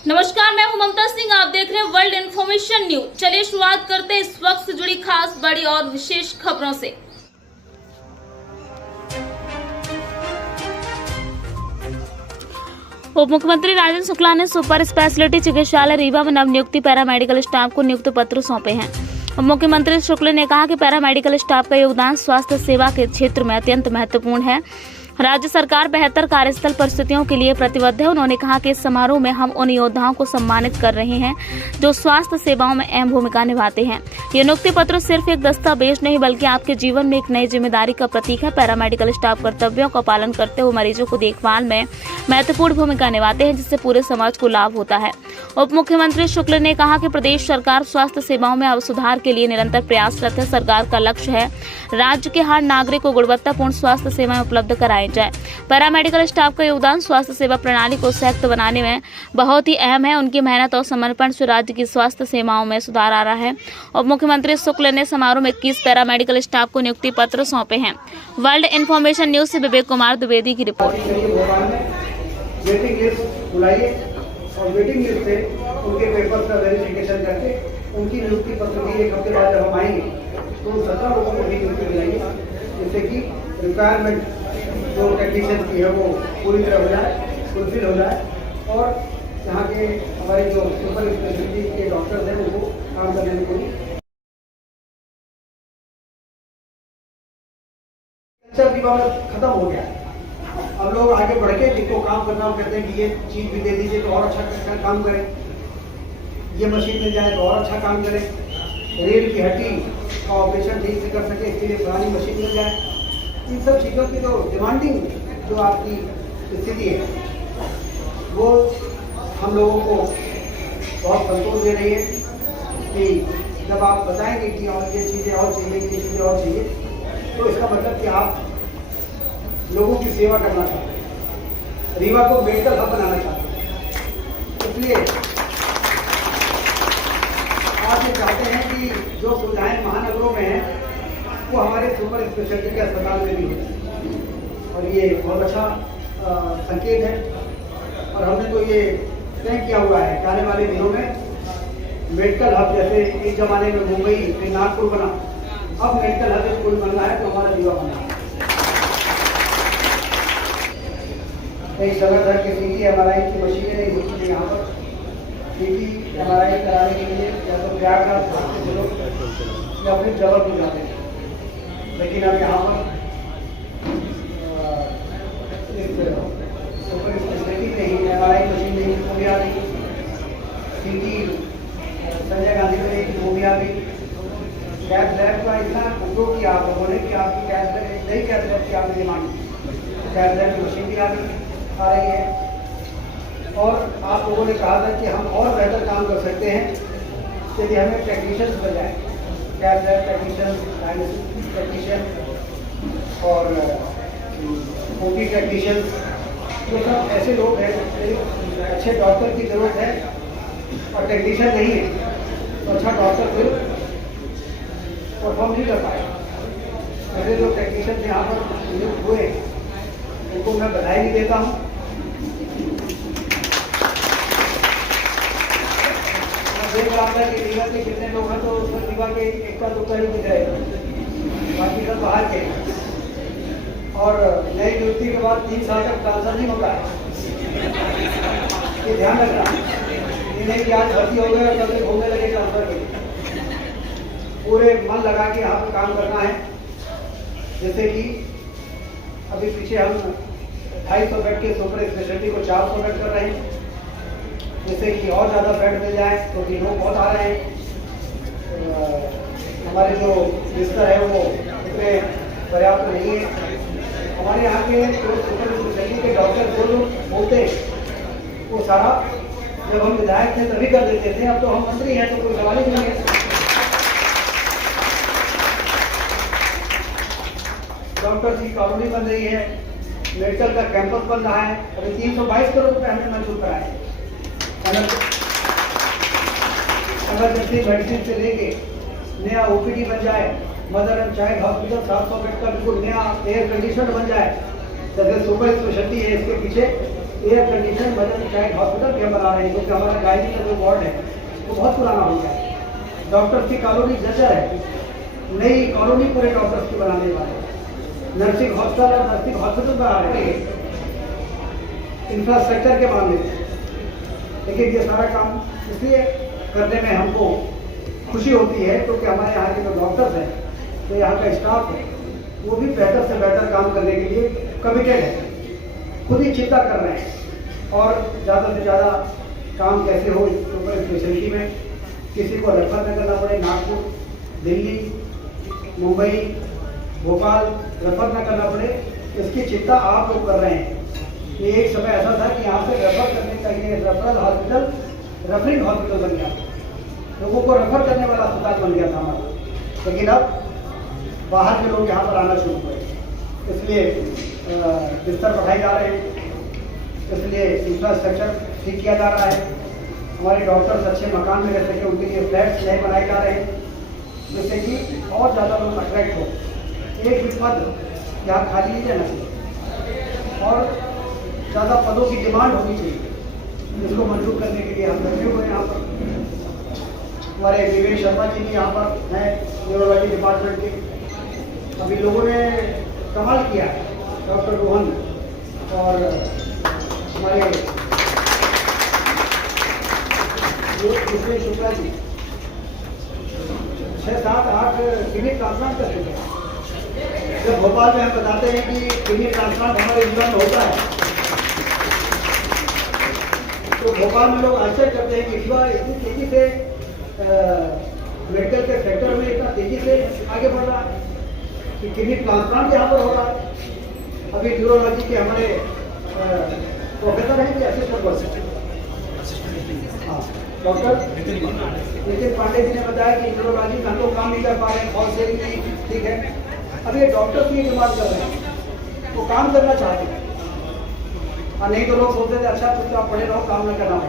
नमस्कार, मैं हूं ममता सिंह। आप देख रहे हैं वर्ल्ड इन्फॉर्मेशन न्यूज। चलिए शुरुआत करते हैं इस वक्त से जुड़ी खास, बड़ी और विशेष खबरों से। उप मुख्यमंत्री राजेंद्र शुक्ला ने सुपर स्पेशलिटी चिकित्सालय रीवा में नवनियुक्ति पैरामेडिकल स्टाफ को नियुक्ति पत्र सौंपे हैं। उप मुख्यमंत्री शुक्ला ने कहा कि पैरामेडिकल स्टाफ का योगदान स्वास्थ्य सेवा के क्षेत्र में अत्यंत महत्वपूर्ण है। राज्य सरकार बेहतर कार्यस्थल परिस्थितियों के लिए प्रतिबद्ध है। उन्होंने कहा कि इस समारोह में हम उन योद्धाओं को सम्मानित कर रहे हैं जो स्वास्थ्य सेवाओं में अहम भूमिका निभाते हैं। ये नियुक्ति पत्र सिर्फ एक दस्तावेज नहीं बल्कि आपके जीवन में एक नई जिम्मेदारी का प्रतीक है। पैरामेडिकल स्टाफ कर्तव्यों का पालन करते हुए मरीजों को देखभाल में महत्वपूर्ण भूमिका निभाते हैं, जिससे पूरे समाज को लाभ होता है। उप मुख्यमंत्री शुक्ला ने कहा कि प्रदेश सरकार स्वास्थ्य सेवाओं में सुधार के लिए निरंतर प्रयासरत है। सरकार का लक्ष्य है राज्य के हर नागरिक को गुणवत्तापूर्ण स्वास्थ्य सेवाएं उपलब्ध कराई जाए। पैरामेडिकल स्टाफ का योगदान स्वास्थ्य सेवा प्रणाली को सशक्त बनाने में बहुत ही अहम है। उनकी मेहनत और समर्पण से राज्य की स्वास्थ्य सेवाओं में सुधार आ रहा है। उप मुख्यमंत्री शुक्ला ने समारोह में 21 पैरामेडिकल स्टाफ को नियुक्ति पत्र सौंपे हैं। वर्ल्ड इन्फॉर्मेशन न्यूज से विवेक कुमार द्विवेदी की रिपोर्ट। वेटिंग लिस्ट बुलाइए और वेटिंग लिस्ट से उनके पेपर्स का वेरिफिकेशन करके उनकी नियुक्ति पत्र भी एक हफ्ते बाद जब हम आएंगे तो 17 लोगों को भी नियुक्ति मिलाएंगे, जिससे कि रिक्वायरमेंट जो टेक्नीशियन की है वो पूरी तरह हो जाए, फुलफिल हो जाए और यहाँ के हमारे जो सुपर स्पेशलिटी के डॉक्टर्स हैं उनको काम करने में कोई खत्म हो गया। अब लोग आगे बढ़ के जिनको काम करना हो कहते हैं कि ये चीज भी दे दीजिए तो और अच्छा काम करें, ये मशीन मिल जाए तो और अच्छा काम करें, रेल की हड्डी का ऑपरेशन ठीक से कर सके इसके लिए पुरानी मशीन मिल जाए। इन सब चीज़ों की जो डिमांडिंग जो आपकी स्थिति है वो हम लोगों को बहुत संतोष दे रही है कि जब आप बताएंगे कि और ये चीज़ें और चाहिए, ये चीज़ें और चाहिए, तो इसका मतलब कि आप लोगों की सेवा करना चाहते हैं, रीवा को मेडिकल हब बनाना चाहते हैं। इसलिए आप ये चाहते हैं कि जो सुविधाएं महानगरों में हैं वो हमारे सुपर स्पेशलिटी के अस्पताल में भी हो, और ये बहुत अच्छा संकेत है। और हमने तो ये तय किया हुआ है कि आने वाले दिनों में मेडिकल हब, जैसे एक जमाने में मुंबई फिर नागपुर बना, अब मेडिकल हब स्कूल बन रहा है तो हमारा रीवा बना है। कई तरह तरह के सीटी MRI की मशीनें नहीं होती है यहाँ पर। सीटी MRI कराने के लिए या तो प्रयागराज या फिर जबलपुर जाते हैं, लेकिन अब यहाँ पर सुपर स्पेशलिटी नहीं, MRI मशीन नहीं, वो भी आ गई। सीटी संजय गांधी में नहीं, वो भी आ गई। कैथ लैब का इतना उपयोग किया आप लोगों ने कि आपकी कैथ लैब, नई कैथ लैब की आपने डिमांड की, कैथ लैब की मशीन भी आ रही है। और आप लोगों ने कहा था कि हम और बेहतर काम कर सकते हैं यदि हमें टेक्नीशियंस मिल जाए, cath lab technician, diagnostic technician और OT टेक्नीशियन, जो सब ऐसे लोग हैं, अच्छे डॉक्टर की जरूरत है और टेक्नीशियन नहीं है तो अच्छा डॉक्टर फिर परफॉर्म नहीं कर पाए। ऐसे जो टेक्नीशियन यहाँ पर नियुक्त हुए उनको मैं बधाई भी देता हूँ। देख रहा था कि रीवा के कितने लोग हैं तो उसमें रीवा के एक का दो ही दिख रहे, बाकी सब बाहर के। और नई नियुक्ति के बाद 3 साल तक ट्रांसफर नहीं होता है, ये ध्यान रखना। ये नहीं कि आज भर्ती हो गए और कल से होने लगे ट्रांसफर के। पूरे मन लगा के यहाँ पर काम करना है। जैसे कि अभी पीछे हम 250 बेड के सुपर स्पेशलिटी को 400 बेड कर रहे हैं, जिससे कि और ज़्यादा बेड मिल जाए, क्योंकि लोग बहुत आ रहे हैं। हमारे जो बिस्तर है वो इतने पर्याप्त नहीं है। हमारे यहाँ के जो सुपर स्पेशलिटी के डॉक्टर जो लोग होते हैं वो सारा जब हम विधायक थे तभी कर देते थे, अब तो हम मंत्री हैं तो कोई सवाल ही नहीं है। डॉक्टर की कॉलोनी बन रही है, मेडिकल का कैंपस बन रहा है। अभी 322 करोड़ रुपये हमने मंजूर कराए। इमरजेंसी मेडिसिन से लेके नया OPD बन जाए, mother and child hospital 700 bed का बिल्कुल नया एयर कंडीशनर बन जाए, जैसे सुपर स्पेशलिटी है इसके पीछे air condition mother child hospital भी हम बना रहे हैं, क्योंकि हमारा गायनी का जो वार्ड है वो बहुत पुराना हो गया है। डॉक्टर्स की कॉलोनी जर्जर है, नई कॉलोनी पूरे डॉक्टर्स की बनाने वाले हैं। नर्सिंग हॉस्टल और नर्सिंग हॉस्पिटल बना रहे हैं इंफ्रास्ट्रक्चर के मामले में। लेकिन ये सारा काम इसलिए करने में हमको खुशी होती है क्योंकि हमारे यहाँ के जो डॉक्टर्स हैं, तो यहाँ का स्टाफ है, वो भी बेहतर से बेहतर काम करने के लिए कमिटेड है, खुद ही चिंता कर रहे हैं और ज़्यादा से ज़्यादा काम कैसे हो इसके ऊपर स्पेशलिटी में किसी को रेफर न करना पड़े, नागपुर, दिल्ली, मुंबई, भोपाल रेफर न करना पड़े, इसकी चिंता आप लोग कर रहे हैं। ये एक समय ऐसा था कि यहाँ से रेफर करने का ये रेफरल हॉस्पिटल रेफरिंग हॉस्पिटल बन गया, लोगों को रेफर करने वाला अस्पताल बन गया था हमारा। लेकिन अब बाहर के लोग यहाँ पर आना शुरू हुए, इसलिए बिस्तर बढ़ाए जा रहे हैं, इसलिए इंफ्रास्ट्रक्चर ठीक किया जा रहा है। हमारे डॉक्टर्स अच्छे मकान में रह सके, उनके लिए फ्लैट्स नए बनाए जा रहे हैं, जिससे कि और ज़्यादा लोग अट्रैक्ट हो। एक भी पद यहाँ खाली नहीं रहना चाहिए और ज़्यादा पदों की डिमांड होनी चाहिए, जिसको मंजूर करने के लिए हम लगे हुए हैं। यहाँ पर हमारे विवेक शर्मा जी भी यहाँ पर हैं, न्यूरोलॉजी डिपार्टमेंट के। अभी लोगों ने कमाल किया है, डॉक्टर रोहन और हमारे विवेक शुक्ला जी 6, 7, 8 किडनी ट्रांसप्लांट कर चुके हैं। जब भोपाल में हम बताते हैं कि किडनी ट्रांसप्लांट हमारे इंडिया में होता है, तो भोपाल में लोग आश्चर्य करते हैं कि इतनी तेजी से मेडिकल के सेक्टर में इतना तेजी से आगे बढ़ रहा है कि किडनी ट्रांसप्लांट यहाँ पर हो रहा है। अभी न्यूरोलॉजी के हमारे प्रोफेसर हैं कि असिस्टेंट प्रोफेसर, हाँ, डॉक्टर नितिन पांडे जी ने बताया कि न्यूरोलॉजी में हम लोग काम नहीं कर पा रहे हैं, बहुत से ठीक है। अब ये डॉक्टर की डिमांड कर रहे हैं, वो काम करना चाहते हैं, और नहीं तो लोग बोलते थे अच्छा कुछ आप पढ़े रहो, काम न करना।